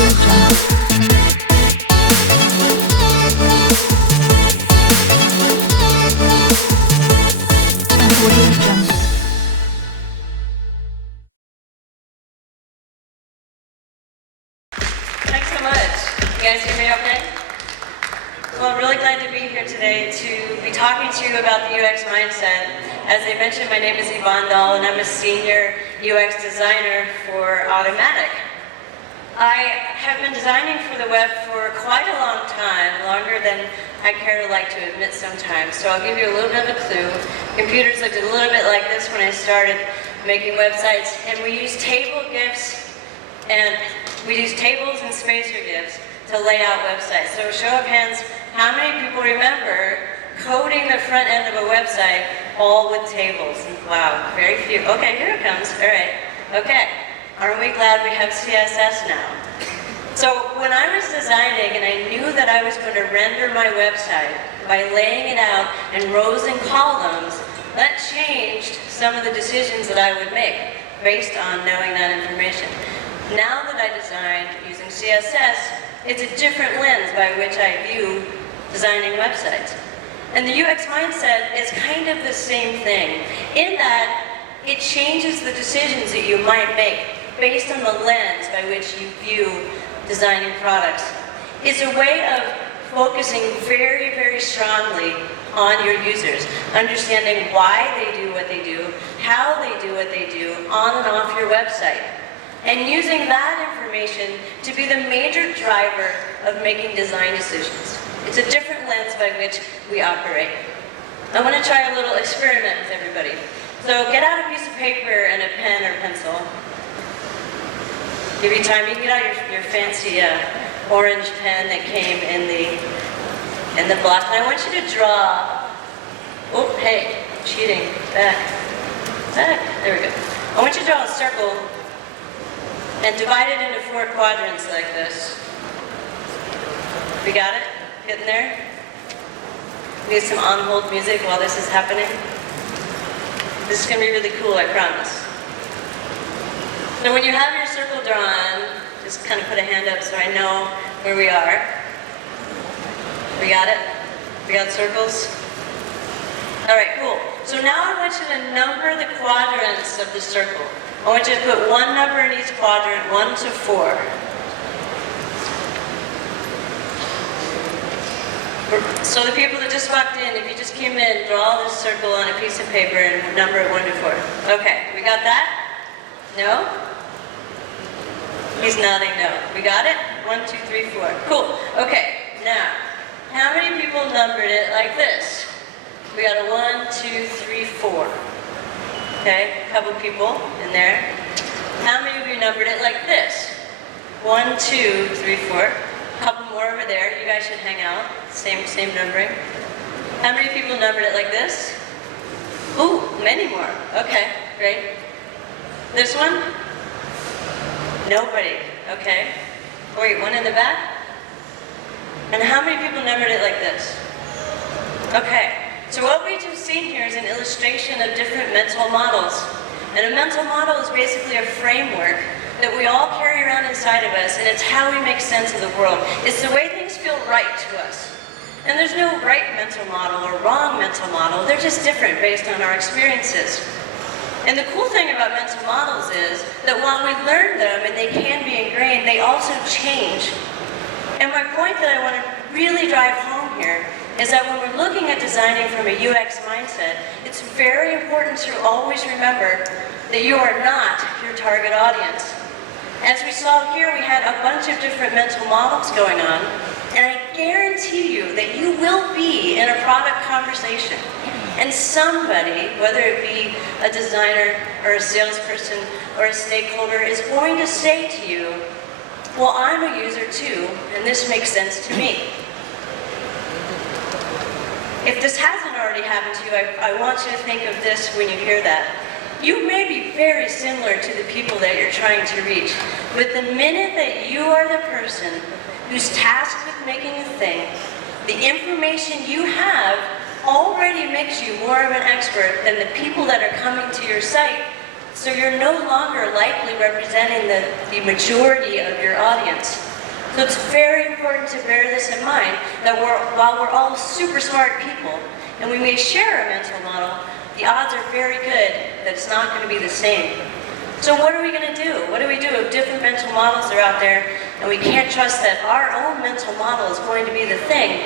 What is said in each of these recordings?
Thanks so much. You guys hear me okay? Well, I'm really glad to be here today to be talking to you about the UX mindset. As I mentioned, my name is Yvonne Dahl, and I'm a senior UX designer for Automattic. I have been designing for the web for quite a long time, longer than I care to like to admit sometimes. So I'll give you a little bit of a clue. Computers looked a little bit like this when I started making websites, and we used table GIFs, and we use tables and spacer GIFs to lay out websites. So show of hands, how many people remember coding the front end of a website all with tables? Wow, very few. Okay, here it comes. All right. Okay. Aren't we glad we have CSS now? So when I was designing and I knew that I was going to render my website by laying it out in rows and columns, that changed some of the decisions that I would make based on knowing that information. Now that I design using CSS, it's a different lens by which I view designing websites. And the UX mindset is kind of the same thing, in that it changes the decisions that you might make based on the lens by which you view designing products. It's a way of focusing very, very strongly on your users, understanding why they do what they do, how they do what they do, on and off your website, and using that information to be the major driver of making design decisions. It's a different lens by which we operate. I want to try a little experiment with everybody. So get out a piece of paper and a pen or pencil. Give you time, you can get out your fancy orange pen that came in the block. And I want you to draw, oh, hey, cheating, back, there we go. I want you to draw a circle and divide it into 4 quadrants like this. We got it? Getting there? We need some on-hold music while this is happening. This is going to be really cool, I promise. So when you have your circle drawn, just kind of put a hand up so I know where we are. We got it? We got circles? All right, cool. So now I want you to number the quadrants of the circle. I want you to put 1 number in each quadrant, 1 to 4. So the people that just walked in, if you just came in, draw this circle on a piece of paper and number it 1 to 4. Okay, we got that? No? He's nodding no. We got it? 1, 2, 3, 4. Cool. Okay, now, how many people numbered it like this? We got a 1, 2, 3, 4. Okay, a couple people in there. How many of you numbered it like this? 1, 2, 3, 4. A couple more over there. You guys should hang out. Same numbering. How many people numbered it like this? Ooh, many more. Okay, great. This one? Nobody. Okay. Wait, one in the back? And how many people numbered it like this? Okay. So what we've just seen here is an illustration of different mental models. And a mental model is basically a framework that we all carry around inside of us, and it's how we make sense of the world. It's the way things feel right to us. And there's no right mental model or wrong mental model. They're just different based on our experiences. And the cool thing about mental models is that while we learn them and they can be ingrained, they also change. And my point that I want to really drive home here is that when we're looking at designing from a UX mindset, it's very important to always remember that you are not your target audience. As we saw here, we had a bunch of different mental models going on, and I guarantee you that you will be in a product conversation. And somebody, whether it be a designer or a salesperson or a stakeholder, is going to say to you, well, I'm a user too, and this makes sense to me. If this hasn't already happened to you, I want you to think of this when you hear that. You may be very similar to the people that you're trying to reach, but the minute that you are the person who's tasked with making a thing, the information you have already makes you more of an expert than the people that are coming to your site, so you're no longer likely representing the majority of your audience. So it's very important to bear this in mind, that while we're all super smart people, and we may share a mental model, the odds are very good that it's not going to be the same. So what are we going to do? What do we do if different mental models are out there and we can't trust that our own mental model is going to be the thing?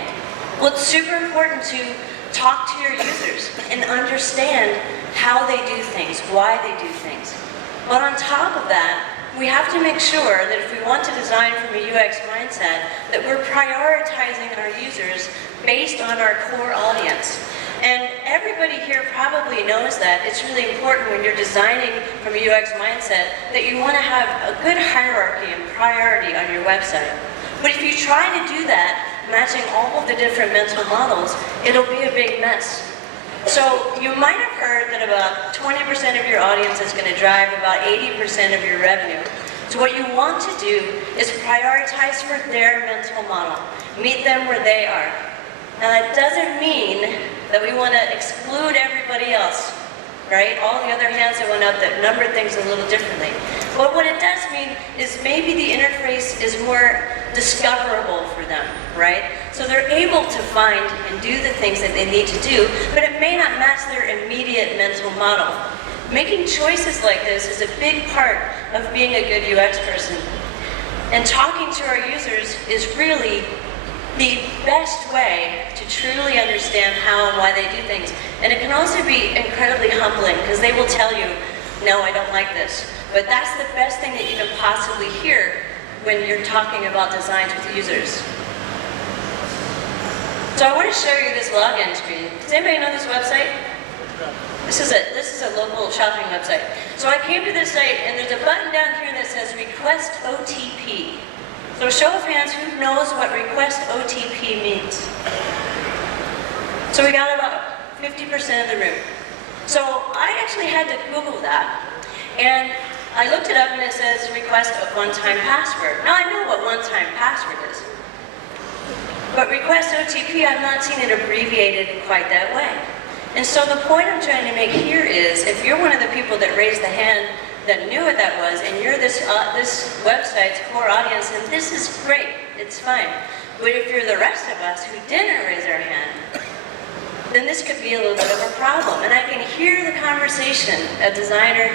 Well, it's super important to talk to your users and understand how they do things, why they do things. But on top of that, we have to make sure that if we want to design from a UX mindset, that we're prioritizing our users based on our core audience. And everybody here probably knows that it's really important when you're designing from a UX mindset that you want to have a good hierarchy and priority on your website. But if you try to do that, matching all of the different mental models, it'll be a big mess. So you might have heard that about 20% of your audience is going to drive about 80% of your revenue. So what you want to do is prioritize for their mental model. Meet them where they are. Now that doesn't mean that we want to exclude everybody else, right? All the other hands that went up that numbered things a little differently. But what it does mean is maybe the interface is more discoverable for them, right? So they're able to find and do the things that they need to do, but it may not match their immediate mental model. Making choices like this is a big part of being a good UX person. And talking to our users is really the best way to truly understand how and why they do things. And it can also be incredibly humbling because they will tell you, no, I don't like this. But that's the best thing that you can possibly hear when you're talking about designs with users. So I want to show you this login screen. Does anybody know this website? This is a local shopping website. So I came to this site and there's a button down here that says request OTP. So show of hands, who knows what request OTP means? So we got about 50% of the room. So I actually had to Google that. And I looked it up and it says request a one-time password. Now I know what one-time password is. But request OTP, I've not seen it abbreviated in quite that way. And so the point I'm trying to make here is, if you're one of the people that raised the hand that knew what that was, and you're this website's core audience, and this is great, it's fine. But if you're the rest of us who didn't raise our hand, then this could be a little bit of a problem. And I can hear the conversation, a designer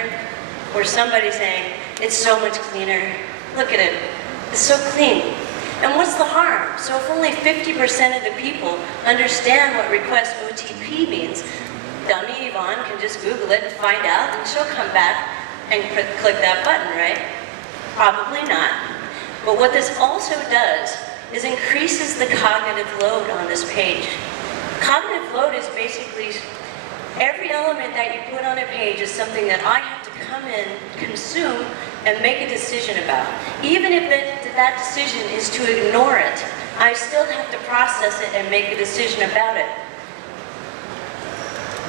or somebody saying, it's so much cleaner. Look at it, it's so clean. And what's the harm? So if only 50% of the people understand what request OTP means, dummy Yvonne can just Google it and find out, and she'll come back and click that button, right? Probably not. But what this also does is increases the cognitive load on this page. Cognitive load is basically every element that you put on a page is something that I have to come in, consume, and make a decision about. Even if that decision is to ignore it, I still have to process it and make a decision about it.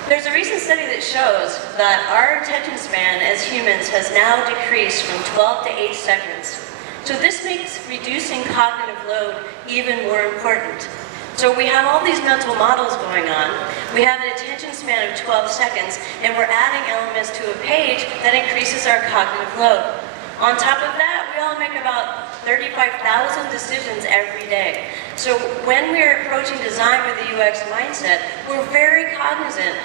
There's a recent study that shows that our attention span as humans has now decreased from 12 to 8 seconds. So this makes reducing cognitive load even more important. So we have all these mental models going on. We have an attention span of 12 seconds, and we're adding elements to a page that increases our cognitive load. On top of that, we all make about 35,000 decisions every day. So when we're approaching design with a UX mindset, we're very cognizant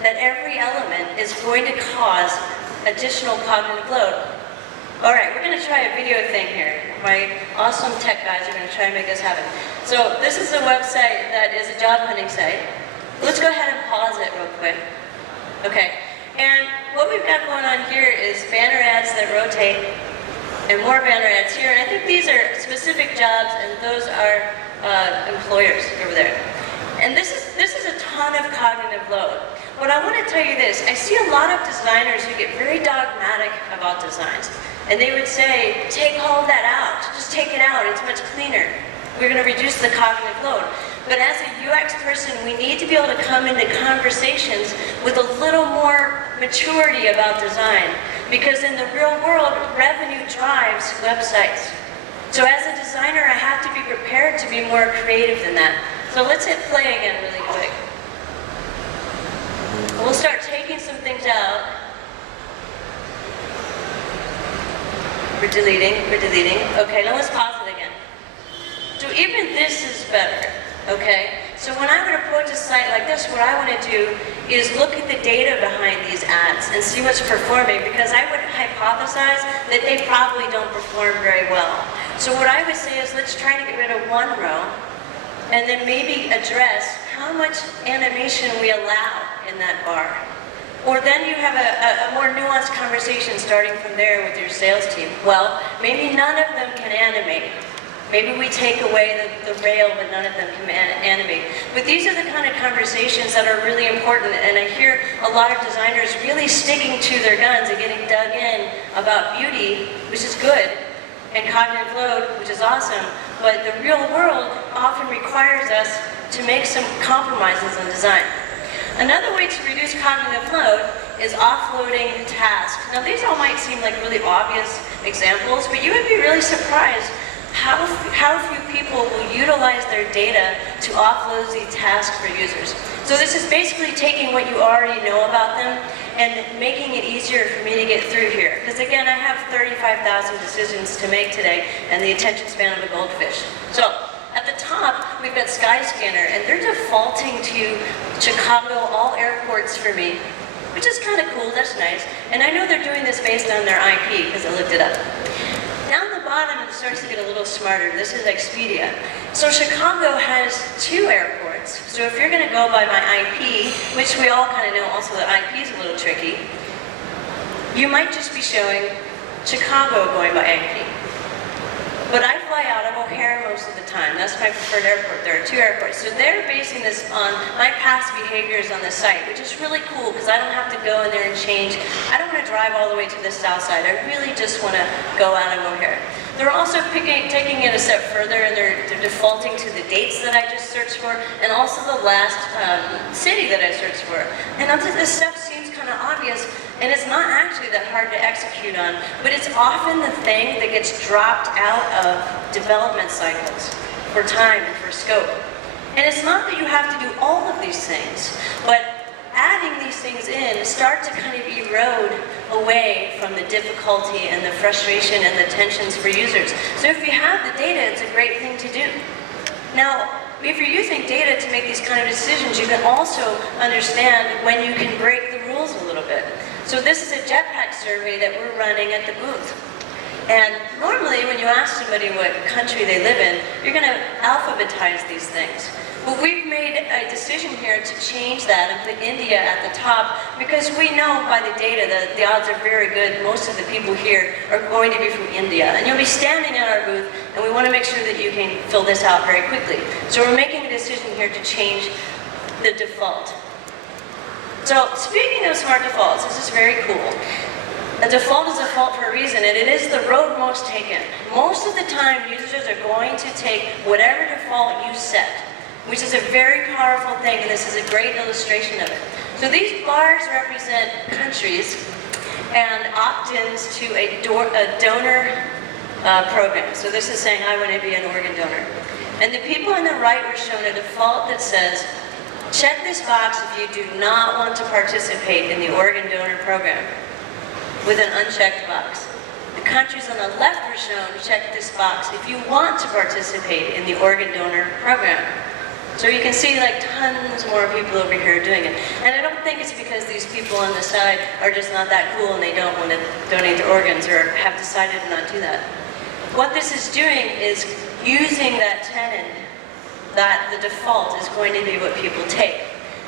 that every element is going to cause additional cognitive load. All right, we're going to try a video thing here. My awesome tech guys are going to try and make this happen. So this is a website that is a job hunting site. Let's go ahead and pause it real quick. Okay, and what we've got going on here is banner ads that rotate and more banner ads here. And I think these are specific jobs and those are employers over there. And this is a ton of cognitive load. But I want to tell you this, I see a lot of designers who get very dogmatic about designs. And they would say, take all of that out, just take it out, it's much cleaner. We're going to reduce the cognitive load. But as a UX person, we need to be able to come into conversations with a little more maturity about design. Because in the real world, revenue drives websites. So as a designer, I have to be prepared to be more creative than that. So let's hit play again really quick. We'll start taking some things out. We're deleting. Okay, now let's pause it again. So even this is better, okay? So when I would approach a site like this, what I want to do is look at the data behind these ads and see what's performing, because I would hypothesize that they probably don't perform very well. So what I would say is, let's try to get rid of one row and then maybe address how much animation we allow in that bar. Or then you have a more nuanced conversation starting from there with your sales team. Well, maybe none of them can animate. Maybe we take away the rail, but none of them can animate. But these are the kind of conversations that are really important, and I hear a lot of designers really sticking to their guns and getting dug in about beauty, which is good, and cognitive load, which is awesome, but the real world often requires us to make some compromises in design. Another way to reduce cognitive load is offloading tasks. Now these all might seem like really obvious examples, but you would be really surprised how few people will utilize their data to offload these tasks for users. So this is basically taking what you already know about them and making it easier for me to get through here. Because again, I have 35,000 decisions to make today and the attention span of a goldfish. So at the top, we've got Skyscanner, and they're defaulting to Chicago all airports for me, which is kind of cool, that's nice. And I know they're doing this based on their IP because I looked it up. Down the bottom, it starts to get a little smarter. This is Expedia. So Chicago has 2 airports. So if you're going to go by my IP, which we all kind of know also that IP is a little tricky, you might just be showing Chicago going by IP. But I fly out of O'Hare most of the time. That's my preferred airport. There are 2 airports. So they're basing this on my past behaviors on the site, which is really cool because I don't have to go in there and change. I don't want to drive all the way to the south side. I really just want to go out of O'Hare. They're also taking it a step further, and they're defaulting to the dates that I just searched for, and also the last city that I searched for. And this stuff seems kind of obvious, and it's not actually that hard to execute on, but it's often the thing that gets dropped out of development cycles for time and for scope. And it's not that you have to do all of these things, but adding these things in start to kind of erode away from the difficulty and the frustration and the tensions for users. So if you have the data, it's a great thing to do. Now, if you're using data to make these kind of decisions, you can also understand when you can break the rules a little bit. So this is a Jetpack survey that we're running at the booth. And normally when you ask somebody what country they live in, you're going to alphabetize these things. But we've made a decision here to change that and put India at the top, because we know by the data that the odds are very good. Most of the people here are going to be from India. And you'll be standing at our booth, and we want to make sure that you can fill this out very quickly. So we're making a decision here to change the default. So speaking of smart defaults, this is very cool. A default is a default for a reason, and it is the road most taken. Most of the time, users are going to take whatever default you set, which is a very powerful thing, and this is a great illustration of it. So these bars represent countries and opt-ins to a donor program. So this is saying, I want to be an organ donor. And the people on the right were shown a default that says, check this box if you do not want to participate in the organ donor program, with an unchecked box. The countries on the left were shown, check this box if you want to participate in the organ donor program. So you can see like tons more people over here doing it. And I don't think it's because these people on the side are just not that cool and they don't want to donate their organs or have decided to not do that. What this is doing is using that tenet that the default is going to be what people take.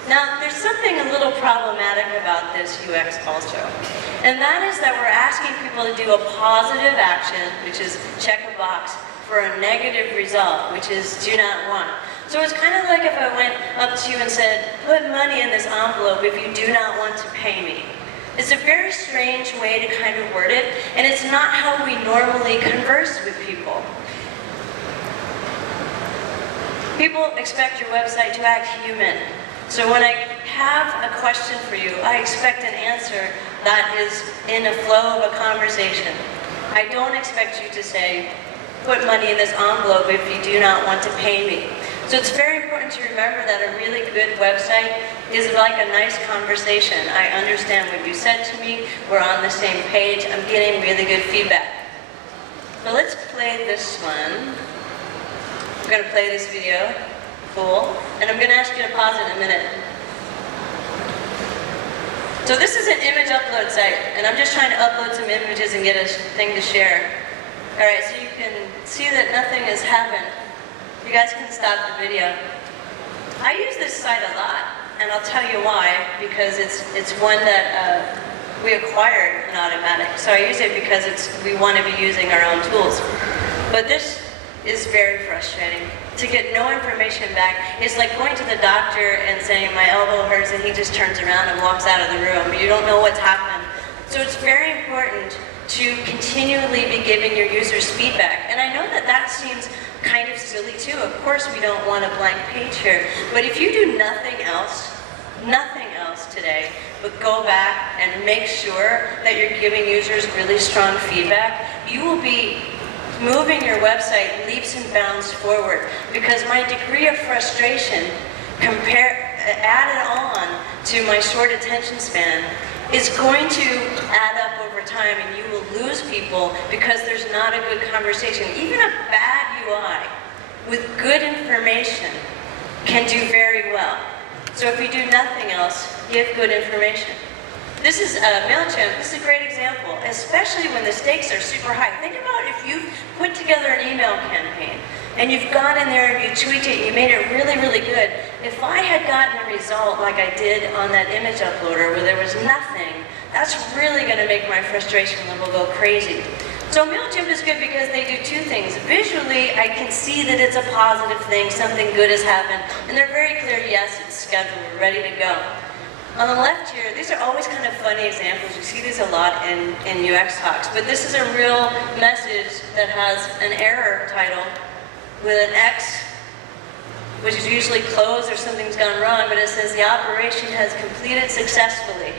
Now, there's something a little problematic about this UX also. And that is that we're asking people to do a positive action, which is check a box, for a negative result, which is do not want. So it's kind of like if I went up to you and said, put money in this envelope if you do not want to pay me. It's a very strange way to kind of word it, and it's not how we normally converse with people. People expect your website to act human. So when I have a question for you, I expect an answer that is in a flow of a conversation. I don't expect you to say, put money in this envelope if you do not want to pay me. So it's very important to remember that a really good website is like a nice conversation. I understand what you said to me, we're on the same page, I'm getting really good feedback. So let's play this one. We're going to play this video, cool, and I'm going to ask you to pause it in a minute. So this is an image upload site, and I'm just trying to upload some images and get a thing to share. All right, so you can see that nothing has happened. You guys can stop the video. I use this site a lot, and I'll tell you why, because it's one that we acquired in Automattic. So I use it because we want to be using our own tools. But this is very frustrating. To get no information back, it's like going to the doctor and saying, my elbow hurts, and he just turns around and walks out of the room. You don't know what's happened. So it's very important to continually be giving your users feedback. And I know that that seems kind of silly too. Of course we don't want a blank page here. But if you do nothing else today, but go back and make sure that you're giving users really strong feedback, you will be moving your website leaps and bounds forward, because my degree of frustration added on to my short attention span is going to add up over time, and you will lose people because there's not a good conversation. Even a bad UI with good information can do very well. So if you do nothing else, give good information. This is MailChimp. This is a great example, especially when the stakes are super high. Think about if you've put together an email campaign and you've gone in there and you tweaked it, you made it really, really good. If I had gotten a result like I did on that image uploader where there was nothing, that's really going to make my frustration level go crazy. So MailChimp is good because they do two things. Visually, I can see that it's a positive thing, something good has happened, and they're very clear, yes, it's scheduled, we're ready to go. On the left here, these are always kind of funny examples. You see these a lot in UX talks, but this is a real message that has an error title with an X, which is usually closed or something's gone wrong, but it says the operation has completed successfully.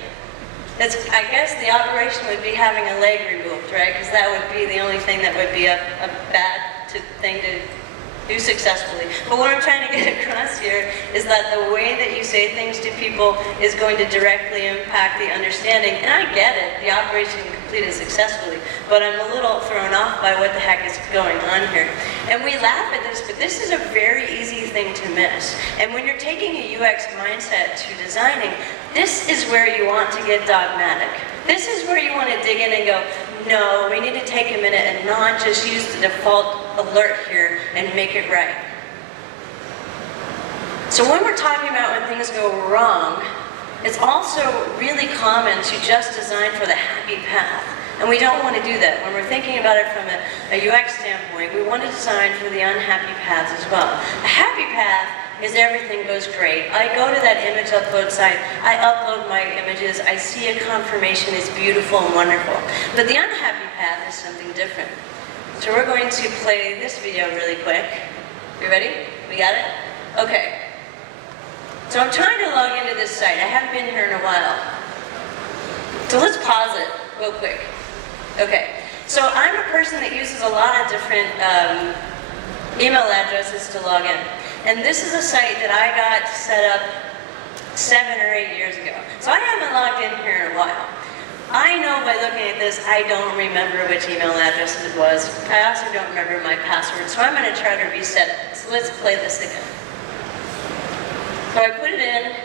I guess the operation would be having a leg removed, right? Because that would be the only thing that would be a bad thing to do successfully. But what I'm trying to get across here is that the way that you say things to people is going to directly impact the understanding. And I get it, the operation completed successfully, but I'm a little thrown off by what the heck is going on here. And we laugh at this, but this is a very easy thing to miss. And when you're taking a UX mindset to designing, this is where you want to get dogmatic. This is where you want to dig in and go, no, we need to take a minute and not just use the default alert here and make it right. So when we're talking about when things go wrong, it's also really common to just design for the happy path. And we don't want to do that. When we're thinking about it from a UX standpoint, we want to design for the unhappy paths as well. A happy path is everything goes great. I go to that image upload site, I upload my images, I see a confirmation, it's beautiful and wonderful. But the unhappy path is something different. So we're going to play this video really quick. You ready? We got it? Okay. So I'm trying to log into this site. I haven't been here in a while. So let's pause it real quick. Okay. So I'm a person that uses a lot of different email addresses to log in. And this is a site that I got set up 7 or 8 years ago. So I haven't logged in here in a while. I know by looking at this, I don't remember which email address it was. I also don't remember my password, so I'm going to try to reset it. So let's play this again. So I put it in,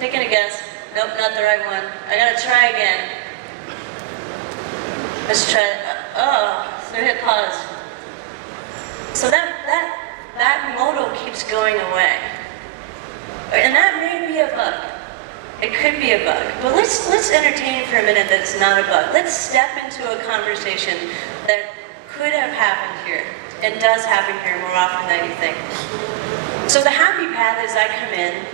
taking a guess. Nope, not the right one. I got to try again. Let's try it. So hit pause. So that modal keeps going away. And that may be a bug. It could be a bug. But let's entertain for a minute that it's not a bug. Let's step into a conversation that could have happened here and does happen here more often than you think. So the happy path is I come in,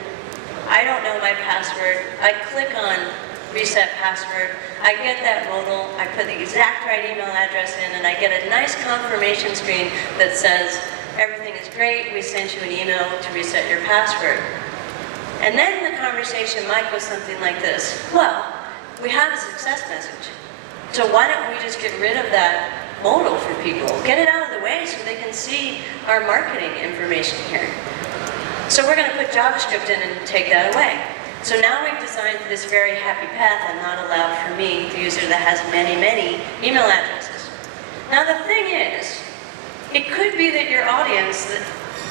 I don't know my password, I click on reset password, I get that modal, I put the exact right email address in, and I get a nice confirmation screen that says, everything is great, we sent you an email to reset your password. And then the conversation might go something like this. Well, we have a success message. So why don't we just get rid of that modal for people? Get it out of the way so they can see our marketing information here. So we're going to put JavaScript in and take that away. So now we've designed this very happy path and not allowed for me, the user that has many, many email addresses. Now the thing is, it could be that your audience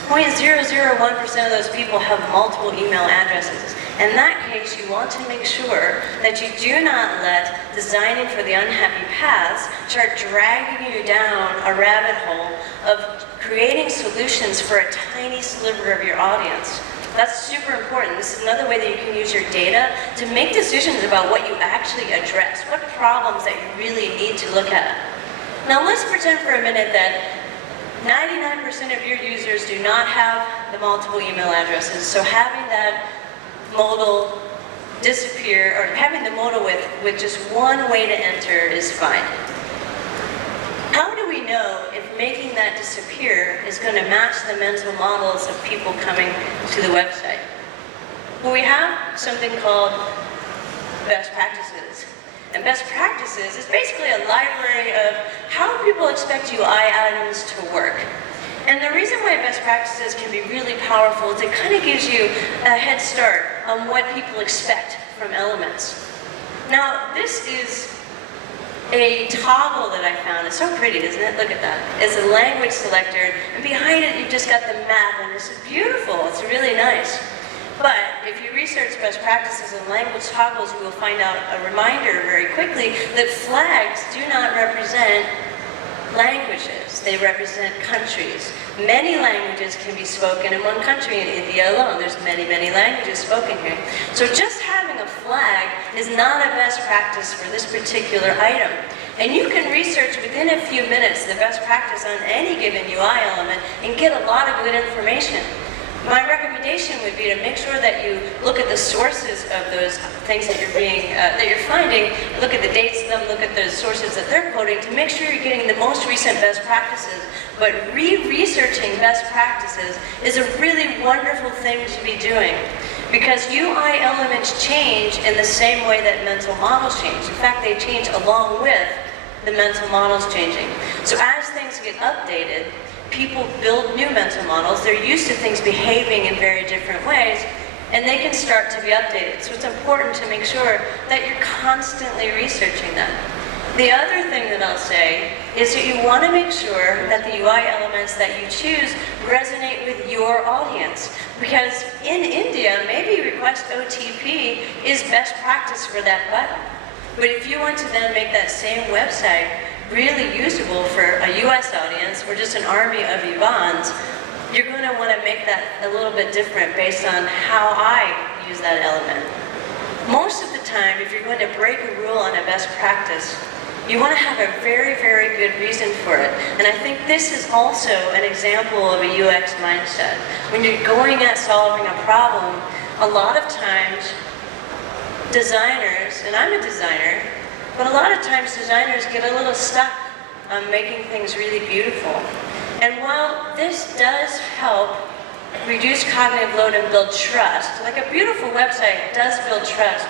0.001% of those people have multiple email addresses. In that case, you want to make sure that you do not let designing for the unhappy paths start dragging you down a rabbit hole of creating solutions for a tiny sliver of your audience. That's super important. This is another way that you can use your data to make decisions about what you actually address, what problems that you really need to look at. Now let's pretend for a minute that 99% of your users do not have the multiple email addresses, so having that modal disappear, or having the modal with just one way to enter is fine. How do we know if making that disappear is going to match the mental models of people coming to the website? Well, we have something called best practices. And best practices is basically a library of how people expect UI items to work. And the reason why best practices can be really powerful is it kind of gives you a head start on what people expect from elements. Now, this is a toggle that I found. It's so pretty, isn't it? Look at that. It's a language selector, and behind it you've just got the map, and it's beautiful. It's really nice. But if you research best practices and language toggles, you will find out a reminder very quickly that flags do not represent languages. They represent countries. Many languages can be spoken in one country. In India alone, there's many, many languages spoken here. So just having a flag is not a best practice for this particular item. And you can research within a few minutes the best practice on any given UI element and get a lot of good information. My recommendation would be to make sure that you look at the sources of those things that you're finding, look at the dates of them, look at the sources that they're quoting to make sure you're getting the most recent best practices. But researching best practices is a really wonderful thing to be doing, because UI elements change in the same way that mental models change. In fact, they change along with the mental models changing. So as things get updated, people build new mental models. They're used to things behaving in very different ways, and they can start to be updated. So it's important to make sure that you're constantly researching them. The other thing that I'll say is that you want to make sure that the UI elements that you choose resonate with your audience. Because in India, maybe request OTP is best practice for that button. But if you want to then make that same website really usable for a US audience or just an army of Ivans, you're going to want to make that a little bit different based on how I use that element. Most of the time, if you're going to break a rule on a best practice, you want to have a very, very good reason for it. And I think this is also an example of a UX mindset. When you're going at solving a problem, a lot of times designers, and I'm a designer, but a lot of times designers get a little stuck on making things really beautiful. And while this does help reduce cognitive load and build trust, like a beautiful website does build trust,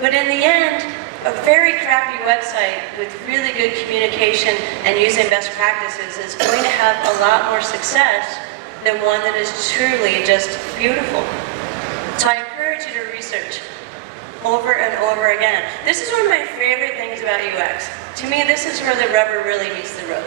but in the end, a very crappy website with really good communication and using best practices is going to have a lot more success than one that is truly just beautiful. So I encourage you to research over and over again. This is one of my favorite things about UX. To me, this is where the rubber really meets the road.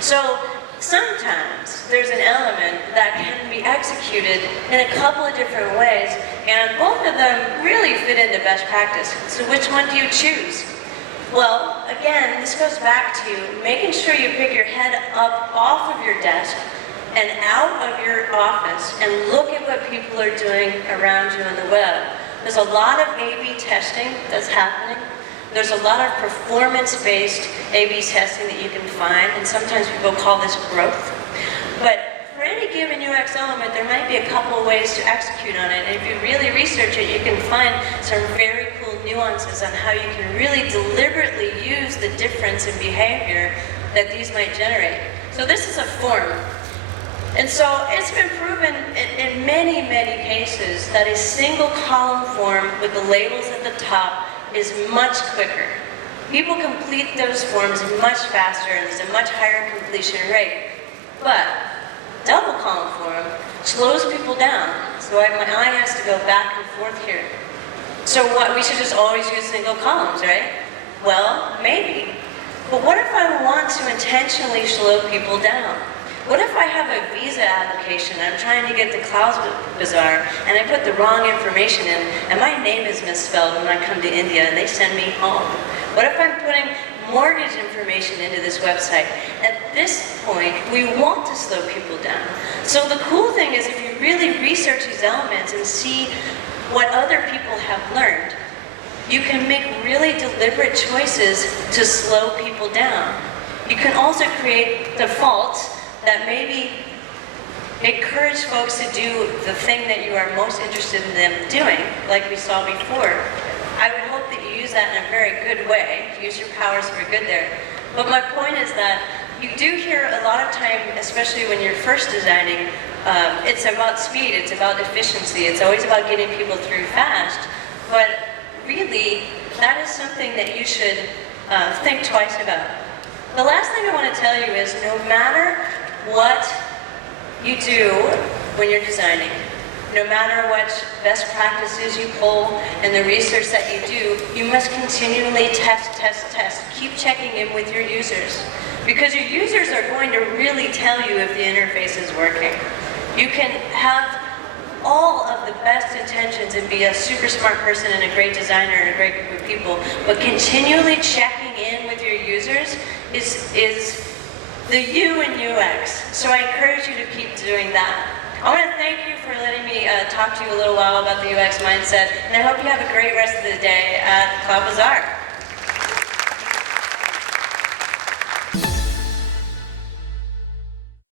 So sometimes there's an element that can be executed in a couple of different ways, and both of them really fit into best practice. So which one do you choose? Well, again, this goes back to making sure you pick your head up off of your desk and out of your office and look at what people are doing around you on the web. There's a lot of A/B testing that's happening. There's a lot of performance-based A/B testing that you can find, and sometimes people call this growth. But for any given UX element, there might be a couple of ways to execute on it, and if you really research it, you can find some very cool nuances on how you can really deliberately use the difference in behavior that these might generate. So this is a form. And so it's been proven in many, many cases that a single column form with the labels at the top is much quicker. People complete those forms much faster and there's a much higher completion rate. But double column form slows people down. So my eye has to go back and forth here. So what, we should just always use single columns, right? Well, maybe. But what if I want to intentionally slow people down? What if I have a visa application, I'm trying to get to Cloud Bazaar, and I put the wrong information in, and my name is misspelled when I come to India and they send me home? What if I'm putting mortgage information into this website? At this point, we want to slow people down. So the cool thing is, if you really research these elements and see what other people have learned, you can make really deliberate choices to slow people down. You can also create defaults that maybe encourage folks to do the thing that you are most interested in them doing, like we saw before. I would hope that you use that in a very good way, use your powers for good there. But my point is that you do hear a lot of time, especially when you're first designing, it's about speed, it's about efficiency, it's always about getting people through fast. But really, that is something that you should think twice about. The last thing I want to tell you is, no matter what you do when you're designing, no matter what best practices you pull and the research that you do, you must continually test. Keep checking in with your users, because your users are going to really tell you if the interface is working. You can have all of the best intentions and be a super smart person and a great designer and a great group of people, but continually checking in with your users is the U in UX. So I encourage you to keep doing that. I want to thank you for letting me talk to you a little while about the UX mindset, and I hope you have a great rest of the day at Cloud Bazaar.